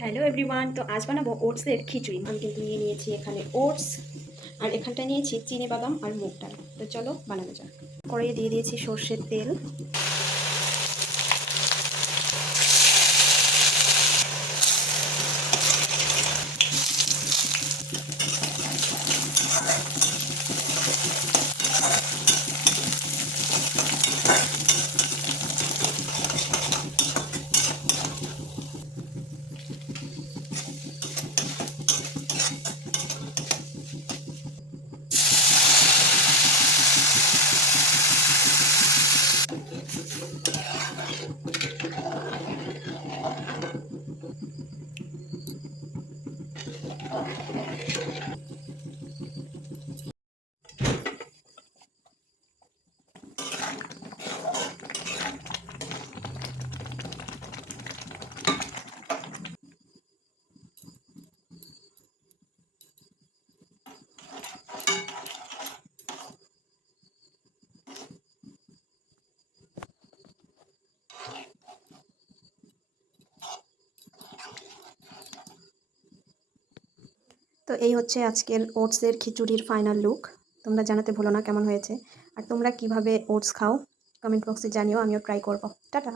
Hello everyone, তো আজ বানাবো ওটসের খিচুড়ি। আমি কিন্তু নিয়ে নিয়েছি এখানে ওটস, আর এখানটায় নিয়েছি চিনে বাদাম আর মুগ ডাল। তো চলো বানানো যাক। কড়াইয়ে দিয়ে দিয়েছি সর্ষের তেল, তো এই হচ্ছে আজকের ওটসের খিচুড়ির ফাইনাল লুক। তোমরা জানাতে ভুলো না কেমন হয়েছে, আর তোমরা কিভাবে ওটস খাও কমেন্ট বক্সে জানিও, আমিও ট্রাই করব। টাটা।